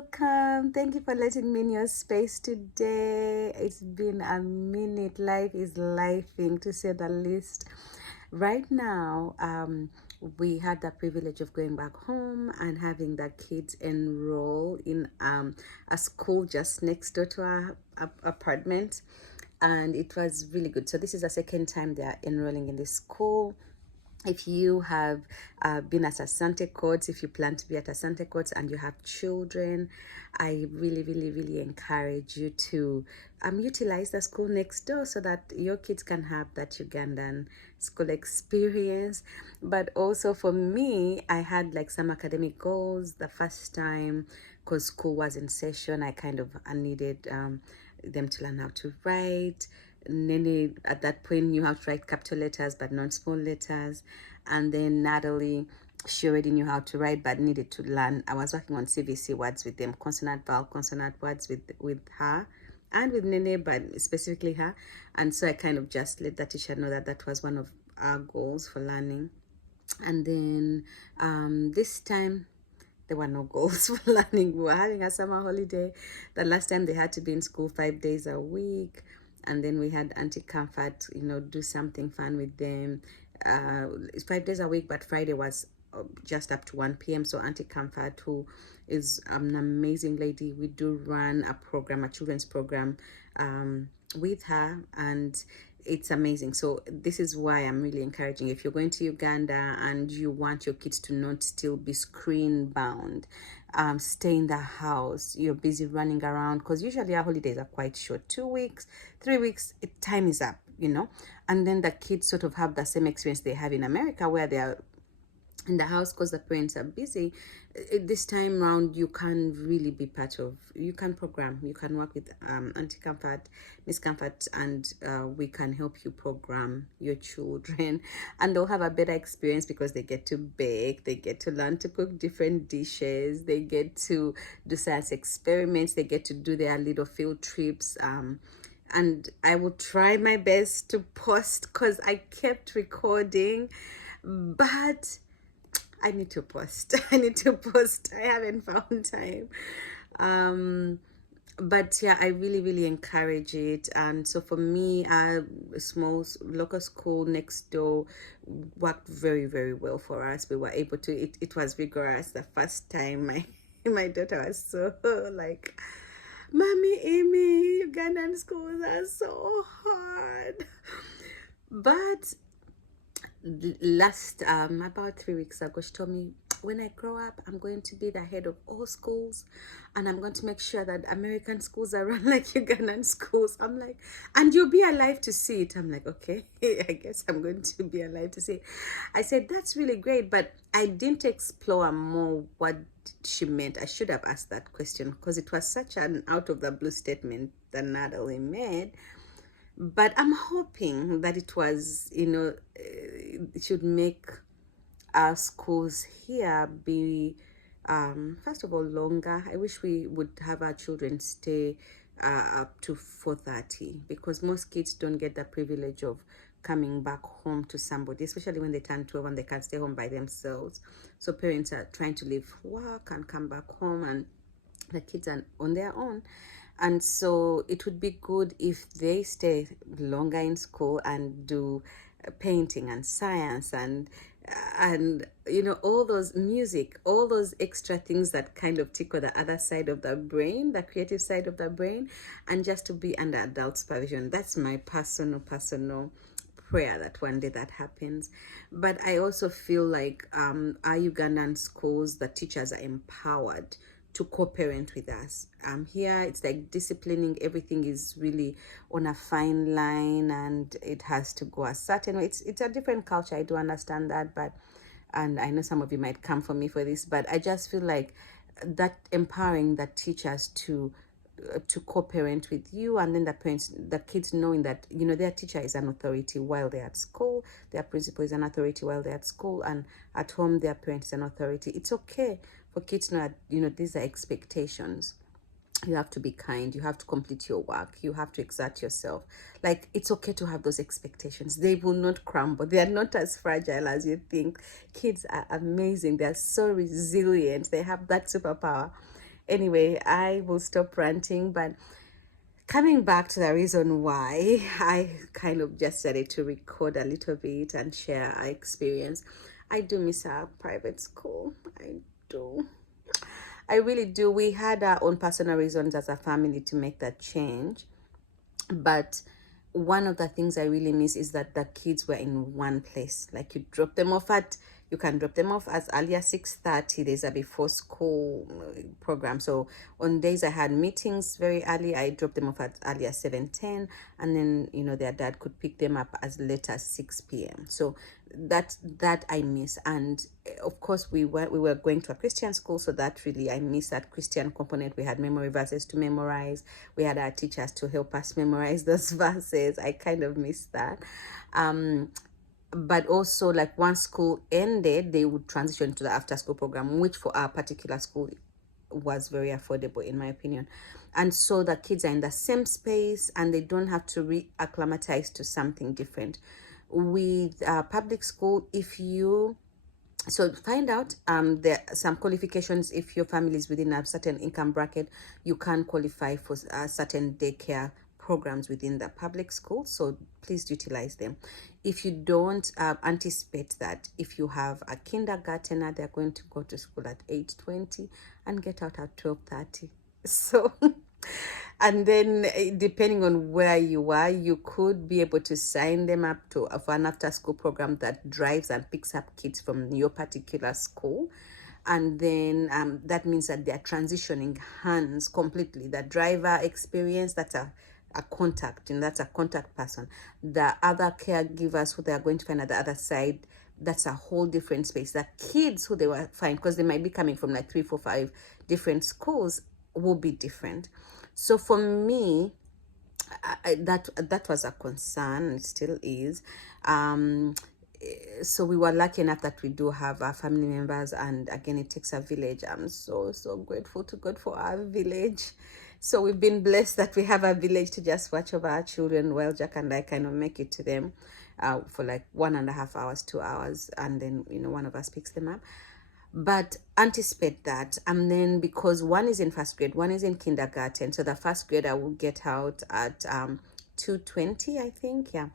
welcome. Thank you for letting me in your space today. It's been a minute. Life is lifing, to say the least. Right now, we had the privilege of going back home and having the kids enroll in a school just next door to our apartment, and it was really good. So this is the second time they are enrolling in this school. If you have been at Asante Courts, if you plan to be at Asante Courts and you have children, I really encourage you to utilize the school next door so that your kids can have that Ugandan school experience. But also for me, I had like some academic goals. The first time, because school was in session, I needed them to learn how to write. Nene at that point knew how to write capital letters but not small letters, and then Natalie, she already knew how to write but needed to learn. I was working on CVC words with them, consonant vowel consonant words with her and with Nene, but specifically her. And so I kind of just let the teacher know that that was one of our goals for learning. And then this time there were no goals for learning. We were having a summer holiday. The last time they had to be in school 5 days a week. And then we had Auntie Comfort, do something fun with them. 5 days a week, but Friday was just up to 1 p.m. So Auntie Comfort, who is an amazing lady, we do run a program, a children's program with her, and it's amazing. So this is why I'm really encouraging, if you're going to Uganda and you want your kids to not still be screen bound, stay in the house, you're busy running around, because usually our holidays are quite short, 2 weeks, 3 weeks, time is up, and then the kids sort of have the same experience they have in America, where they are in the house because the parents are busy. This time round, you can really be part of, you can program, you can work with Auntie Comfort, Miss Comfort, and we can help you program your children, and they'll have a better experience because they get to bake, they get to learn to cook different dishes, they get to do science experiments, they get to do their little field trips. And I will try my best to post, because I kept recording, but I need to post. I need to post. I haven't found time. But yeah, I really encourage it. And so for me, a small local school next door worked very well for us. We were able to, it was vigorous. The first time my daughter was so like, Mommy Amy, Ugandan schools are so hard. But last about 3 weeks ago, she told me, when I grow up, I'm going to be the head of all schools, and I'm going to make sure that American schools are run like Ugandan schools. I'm like, and you'll be alive to see it. I'm like, okay, I guess I'm going to be alive to see it. I said, that's really great, but I didn't explore more what she meant. I should have asked that question, because it was such an out of the blue statement that Natalie made. But I'm hoping that it was, it should make our schools here be, first of all, longer. I wish we would have our children stay up to 4:30, because most kids don't get the privilege of coming back home to somebody, especially when they turn 12 and they can't stay home by themselves. So parents are trying to leave work and come back home, and the kids are on their own. And so it would be good if they stay longer in school and do painting and science and all those music, all those extra things that kind of tickle the other side of the brain, the creative side of the brain, and just to be under adult supervision. That's my personal prayer, that one day that happens. But I also feel like our Ugandan schools, the teachers are empowered to co-parent with us. Here it's like disciplining, everything is really on a fine line, and it has to go a certain way. It's a different culture, I do understand that, but, and I know some of you might come for me for this, but I just feel like that empowering the teachers to co-parent with you, and then the kids knowing that their teacher is an authority while they're at school, their principal is an authority while they're at school, and at home their parent is an authority. It's okay for kids to know that these are expectations. You have to be kind, you have to complete your work, you have to exert yourself. Like, it's okay to have those expectations. They will not crumble. They are not as fragile as you think. Kids are amazing. They are so resilient. They have that superpower. Anyway, I will stop ranting, but coming back to the reason why I kind of just decided to record a little bit and share our experience. I do miss our private school. I do. I really do. We had our own personal reasons as a family to make that change. But one of the things I really miss is that the kids were in one place. Like you can drop them off as early as 6:30. There's a before school program. So on days I had meetings very early, I dropped them off at early as 7:10, and then their dad could pick them up as late as 6 p.m. So that I miss. And of course we were going to a Christian school, so that really I miss that Christian component. We had memory verses to memorize. We had our teachers to help us memorize those verses. I kind of miss that. But also, like, once school ended, they would transition to the after school program, which for our particular school was very affordable, in my opinion. And so the kids are in the same space and they don't have to reacclimatize to something different. With public school, so find out there are some qualifications. If your family is within a certain income bracket, you can qualify for certain daycare programs within the public school, so please utilize them. If you don't, anticipate that if you have a kindergartner, they're going to go to school at 8:20 and get out at 12:30. So and then depending on where you are, you could be able to sign them up for an after school program that drives and picks up kids from your particular school. And then that means that they are transitioning hands completely. The driver experience, that's a contact, and that's a contact person. The other caregivers who they are going to find at the other side, that's a whole different space. The kids who they will find, because they might be coming from like 3, 4, 5 different schools, will be different. So for me, that was a concern, it still is. So we were lucky enough that we do have our family members, and again, it takes a village. I'm so grateful to God for our village. So we've been blessed that we have a village to just watch over our children while Jack and I kind of make it to them for like 1.5 hours, 2 hours, and then one of us picks them up. But anticipate that. And then, because one is in first grade, one is in kindergarten, so the first grader will get out at 2:20, I think. Yeah.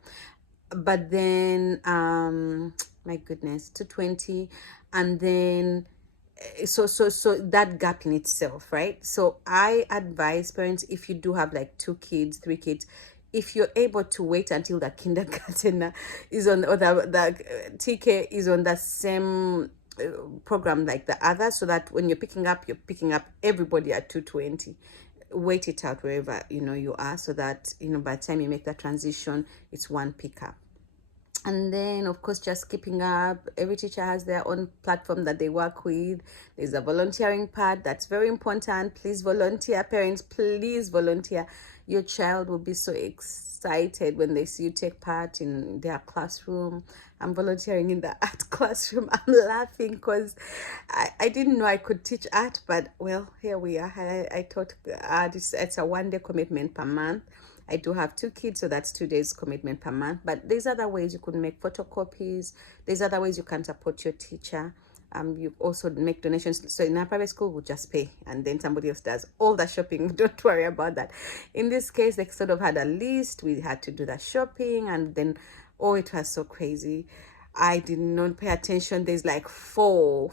But then my goodness, 2:20. And then so that gap in itself, right? So I advise parents, if you do have like 2 kids, 3 kids, if you're able to wait until the kindergarten is on, or the TK is on the same program like the other, so that when you're picking up everybody at 2:20. Wait it out wherever you are, so that by the time you make that transition, it's one pickup. And then, of course, just keeping up. Every teacher has their own platform that they work with. There's a volunteering part that's very important. Please volunteer. Parents, please volunteer. Your child will be so excited when they see you take part in their classroom. I'm volunteering in the art classroom. I'm laughing because I didn't know I could teach art, but well, here we are. I taught art. It's a 1-day commitment per month. I do have 2 kids, so that's 2 days commitment per month. But there's other ways you could make photocopies. There's other ways you can support your teacher. You also make donations. So in our private school, we'll just pay, and then somebody else does all the shopping. Don't worry about that. In this case, they sort of had a list. We had to do the shopping, and then, oh, it was so crazy. I did not pay attention. There's like four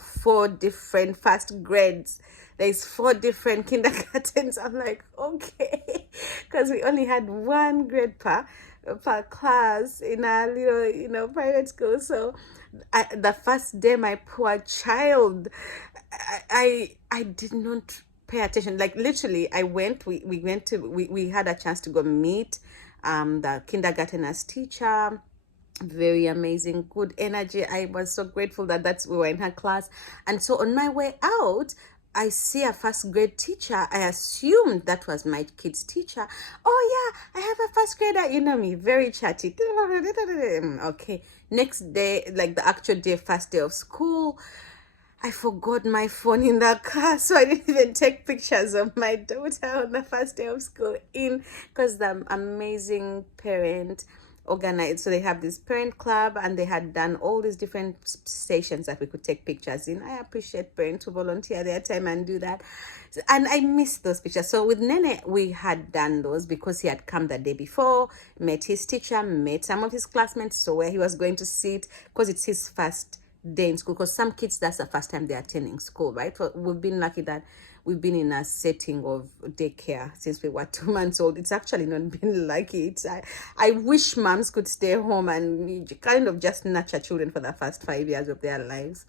different first grades. There's 4 different kindergartens. I'm like, okay, because we only had 1 grade per class in our little private school. So the first day, my poor child, I did not pay attention. Like, literally, we had a chance to go meet the kindergartener's teacher. Very amazing, good energy. I was so grateful that we were in her class. And so on my way out, I see a first grade teacher. I assumed that was my kid's teacher. Oh yeah, I have a first grader. You know me, very chatty. Okay, next day, like the actual day, first day of school, I forgot my phone in the car, so I didn't even take pictures of my daughter on the first day of school because the amazing parent organized. So they have this parent club, and they had done all these different stations that we could take pictures in. I appreciate parents who volunteer their time and do that. And I miss those pictures. So with Nene, we had done those because he had come the day before, met his teacher, met some of his classmates, so where he was going to sit, because it's his first day in school. Because some kids, that's the first time they're attending school, right? So we've been lucky that we've been in a setting of daycare since we were 2 months old. It's actually not been lucky. I wish moms could stay home and kind of just nurture children for the first 5 years of their lives,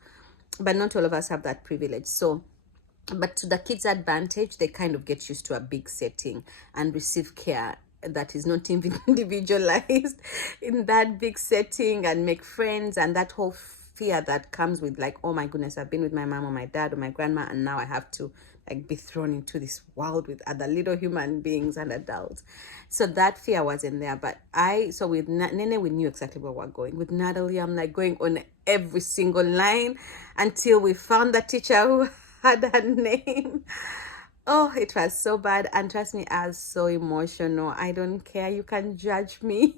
but not all of us have that privilege. So, but to the kids' advantage, they kind of get used to a big setting and receive care that is not individualized in that big setting, and make friends, and that whole fear that comes with, like, oh my goodness, I've been with my mom or my dad or my grandma, and now I have to like be thrown into this world with other little human beings and adults. So that fear wasn't there. But so with Nene, we knew exactly where we're going. With Natalie, I'm like going on every single line until we found the teacher who had her name. Oh, it was so bad. And trust me, I was so emotional. I don't care. You can judge me.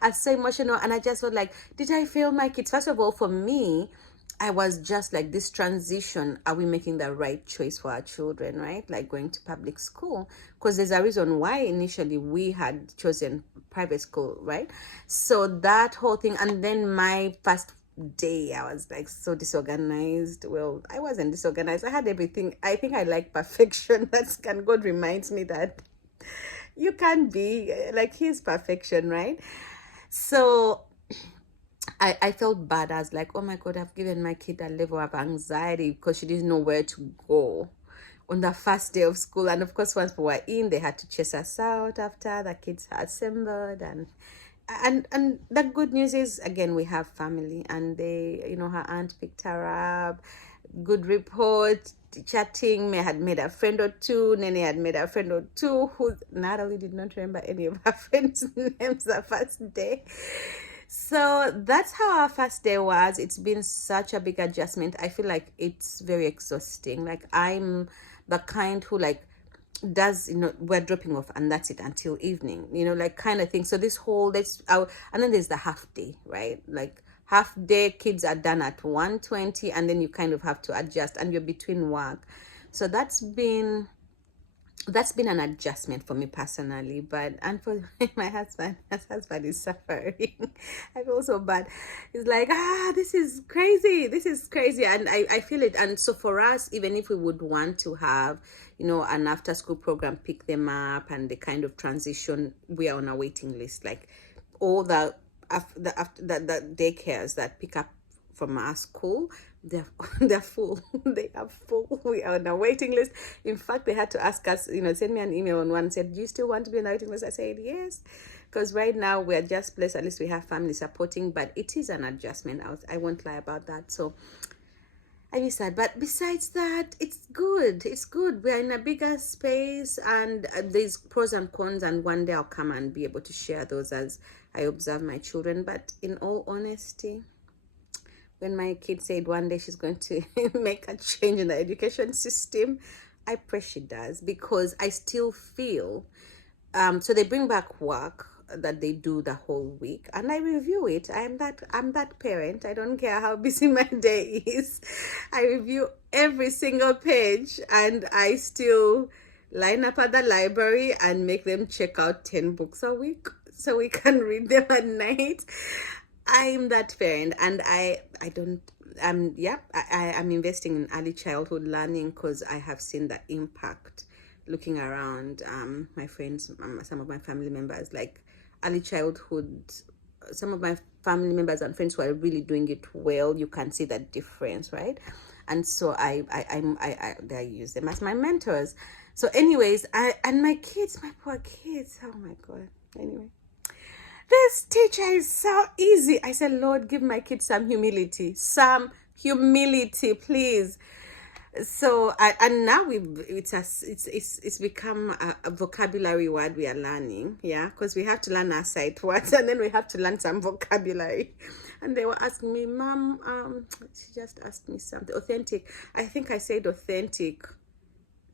I was so emotional. And I just felt like, did I fail my kids? First of all, for me, I was just like, this transition, are we making the right choice for our children, right? Like going to public school, because there's a reason why initially we had chosen private school, right? So that whole thing, and then my first day, I was like so disorganized. Well, I wasn't disorganized. I had everything. I think I like perfection. That's, and God reminds me that you can't be like His perfection, right? So I felt bad. I was like, oh my God, I've given my kid a level of anxiety because she didn't know where to go on the first day of school. And of course, once we were in, they had to chase us out after the kids had assembled. And the good news is, again, we have family, and they, her aunt picked her up. Good report, chatting. May had made a friend or two. Nene had made a friend or two who Natalie did not remember any of her friends' names the first day. So that's how our first day was. It's been such a big adjustment. I feel like it's very exhausting. Like, I'm the kind who like does, we're dropping off and that's it until evening, like kind of thing. So this whole, and then there's the half day, right? Like half day, kids are done at 1:20, and then you kind of have to adjust, and you're between work. So that's been an adjustment for me personally. But and for my husband is suffering. I feel so bad. It's like, this is crazy, and I feel it. And so for us, even if we would want to have an after school program, pick them up and they kind of transition, we are on a waiting list. Like all the daycares that pick up from our school, they're full. They are full. We are on a waiting list. In fact, they had to ask us, send me an email on one, said, do you still want to be on the waiting list? I said yes, because right now we're just blessed. At least we have family supporting, but it is an adjustment. I won't lie about that. So I miss that. But besides that, it's good. We're in a bigger space, and there's pros and cons, and one day I'll come and be able to share those as I observe my children. But in all honesty, when my kid said one day she's going to make a change in the education system, I pray she does, because I still feel, so they bring back work that they do the whole week, and I review it. I'm that parent. I don't care how busy my day is. I review every single page, and I still line up at the library and make them check out 10 books a week so we can read them at night. I'm that parent, and I don't, I'm investing in early childhood learning, because I have seen the impact looking around my friends, some of my family members, like early childhood. Some of my family members and friends who are really doing it well, you can see that difference, right? And so I use them as my mentors. So anyways, and my kids, my poor kids, oh my God. Anyway, this teacher is so easy. I said, Lord, give my kids some humility, please. So and now it's become a vocabulary word we are learning, because we have to learn our sight words, and then we have to learn some vocabulary. And they were asking me, Mom, she just asked me something. Authentic. I think I said authentic,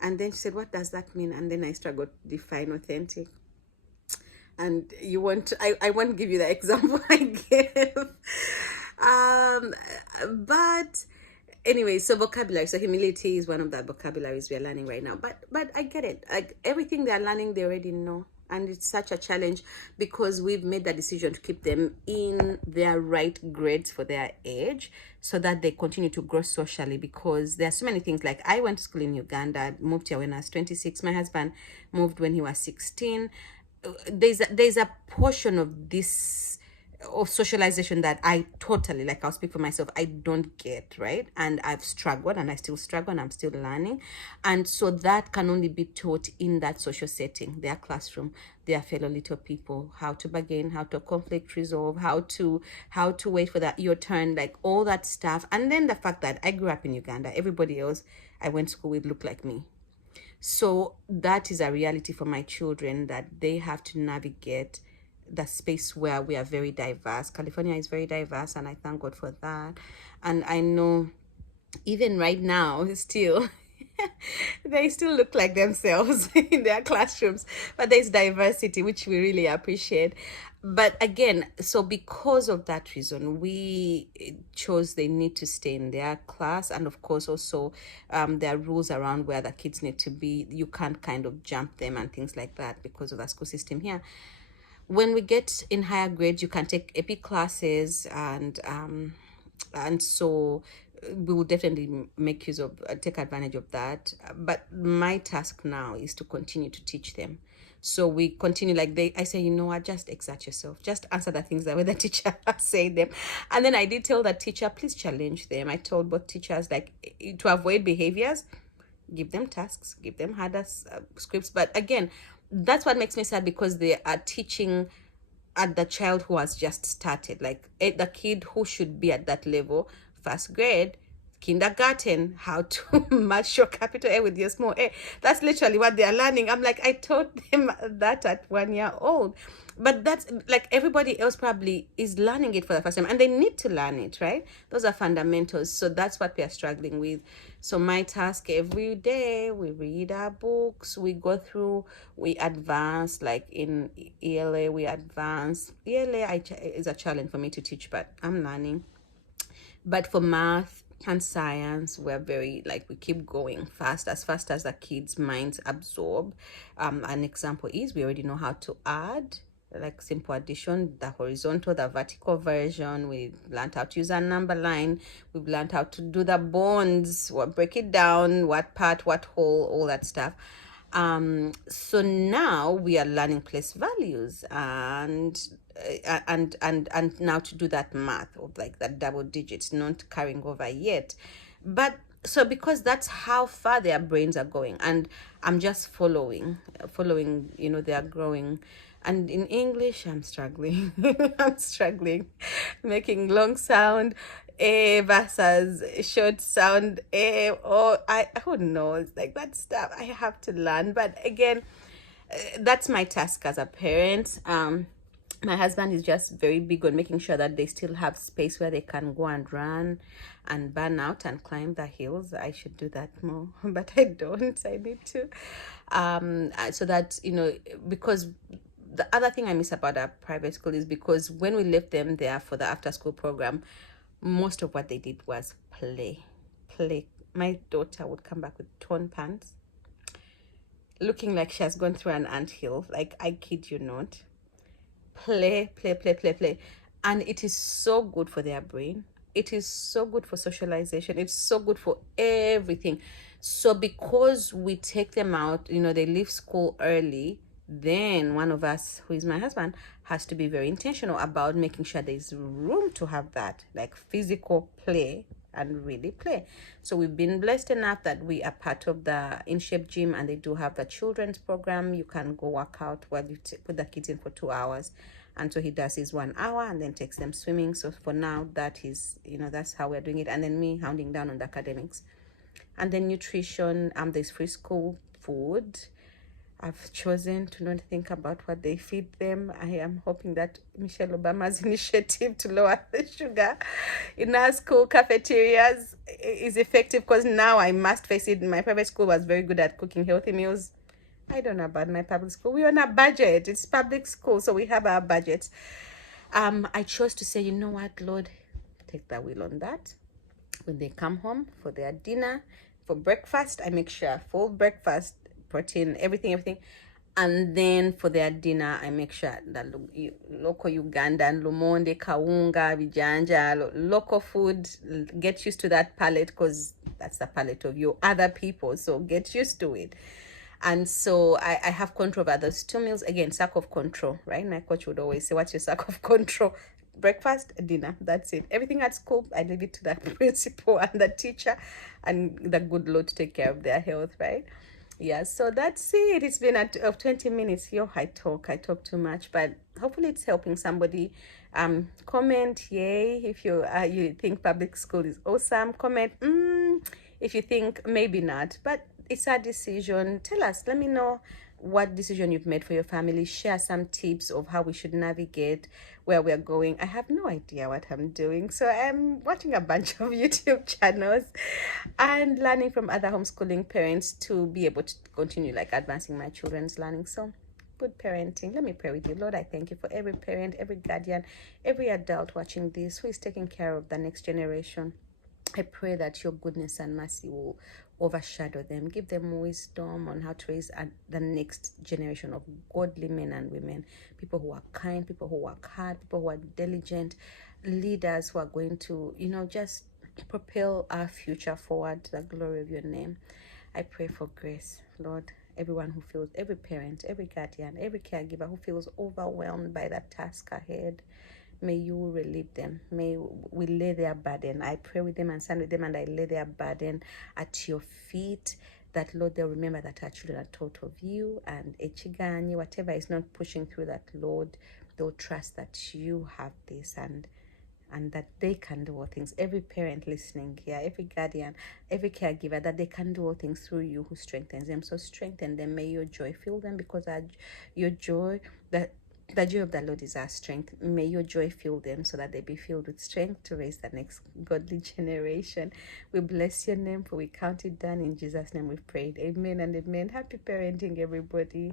and then she said, what does that mean? And then I struggled to define authentic. and you want to, I won't give you the example I gave. um but anyway, so vocabulary, so humility is one of the vocabularies we are learning right now, but I get it, like everything they're learning they already know, and it's such a challenge because we've made the decision to keep them in their right grades for their age so that they continue to grow socially, because there are so many things. Like, I went to school in Uganda, moved here when I was 26, my husband moved when he was 16. There's a portion of this, of socialization, that I totally, like, I'll speak for myself, I don't get, right? And I've struggled, and I still struggle, and I'm still learning. And so that can only be taught in that social setting, their classroom, their fellow little people, how to bargain, how to conflict resolve, how to wait for that your turn, like all that stuff. And then the fact that I grew up in Uganda, everybody else I went to school with looked like me. So that is a reality for my children, that they have to navigate the space where we are very diverse. California is very diverse, and I thank God for that. And I know even right now, still, they still look like themselves in their classrooms, but there's diversity, which we really appreciate. But again, so because of that reason, we chose they need to stay in their class. And of course, also, there are rules around where the kids need to be. You can't kind of jump them and things like that because of the school system here. When we get in higher grades, you can take AP classes, and so we will definitely make use of, take advantage of that. But my task now is to continue to teach them. So we continue, like, I say, you know what, just exert yourself, just answer the things the way the teacher said them. And then I did tell the teacher, please challenge them. I told both teachers, like, to avoid behaviors, give them tasks, give them harder scripts. But again, that's what makes me sad, because they are teaching at the child who has just started, like the kid who should be at that level, first grade, kindergarten, how to match your capital A with your small a. That's literally what they are learning. I'm like, I taught them that at 1 year old. But that's like, everybody else probably is learning it for the first time, and they need to learn it, right? Those are fundamentals. So that's what we are struggling with. So my task every day, we read our books, we go through, we advance. Like in ELA, we advance. ELA is a challenge for me to teach, but I'm learning. But for math and science, we're very, like, we keep going fast as the kids' minds absorb. An example is, we already know how to add, like simple addition, the horizontal, the vertical version. We learned how to use a number line. We've learned how to do the bonds, what, break it down, what part, what whole, all that stuff. So now we are learning place values, and now to do that math of, like, that double digits, not carrying over yet. But so, because that's how far their brains are going, and I'm just following, they are growing. And in English, I'm struggling. I'm struggling making long sound a versus short sound a, or I who knows, like, that stuff I have to learn. But again, that's my task as a parent. My husband is just very big on making sure that they still have space where they can go and run and burn out and climb the hills. I should do that more, but I don't. I need to. So that, because the other thing I miss about our private school is, because when we left them there for the after school program, most of what they did was play. My daughter would come back with torn pants, looking like she has gone through an anthill. Like, I kid you not. Play. And it is so good for their brain. It is so good for socialization. It's so good for everything. So because we take them out, they leave school early, then one of us, who is my husband, has to be very intentional about making sure there's room to have that, like, physical play, and really play. So we've been blessed enough that we are part of the InShape gym, and they do have the children's program. You can go work out while you put the kids in for 2 hours. And so he does his 1 hour and then takes them swimming. So for now, that is, that's how we're doing it. And then me hounding down on the academics. And then nutrition, there's free school food. I've chosen to not think about what they feed them. I am hoping that Michelle Obama's initiative to lower the sugar in our school cafeterias is effective, because now I must face it. My private school was very good at cooking healthy meals. I don't know about my public school. We're on a budget. It's public school, so we have our budgets. I chose to say, you know what, Lord, take the wheel on that. When they come home for their dinner, for breakfast, I make sure full breakfast, protein, everything. And then for their dinner, I make sure that local Ugandan, lumonde, kawunga, vijanja, local food. Get used to that palate, because that's the palate of your other people. So get used to it. And so I have control over those 2 meals. Again, circle of control, right? My coach would always say, what's your circle of control? Breakfast, dinner, that's it. Everything at school, I leave it to that principal and the teacher and the good Lord to take care of their health, right? Yeah, so that's it. It's been of 20 minutes. Yo, I talk too much, but hopefully it's helping somebody. Comment yay if you think public school is awesome. Comment if you think maybe not, but it's a decision. Tell us, let me know what decision you've made for your family. Share some tips of how we should navigate where we're going. I have no idea what I'm doing, so I'm watching a bunch of YouTube channels and learning from other homeschooling parents to be able to continue like advancing my children's learning. So good parenting. Let me pray with you. Lord, I thank you for every parent, every guardian, every adult watching this who is taking care of the next generation. I pray that your goodness and mercy will overshadow them. Give them wisdom on how to raise the next generation of godly men and women, people who are kind, people who work hard, people who are diligent, leaders who are going to, just propel our future forward to the glory of your name. I pray for grace, Lord. Everyone who feels, every parent, every guardian, every caregiver who feels overwhelmed by that task ahead, may you relieve them. May we lay their burden. I pray with them and stand with them, and I lay their burden at your feet, that, Lord, they'll remember that our children are taught of you, and echigani, whatever is not pushing through, that, Lord, they'll trust that you have this, and that they can do all things. Every parent listening here, every guardian, every caregiver, that they can do all things through you who strengthens them. So strengthen them. May your joy fill them, because your joy, the joy of the Lord is our strength. May your joy fill them, so that they be filled with strength to raise the next godly generation. We bless your name, for we count it done. In Jesus' name we've prayed. Amen and amen. Happy parenting, everybody.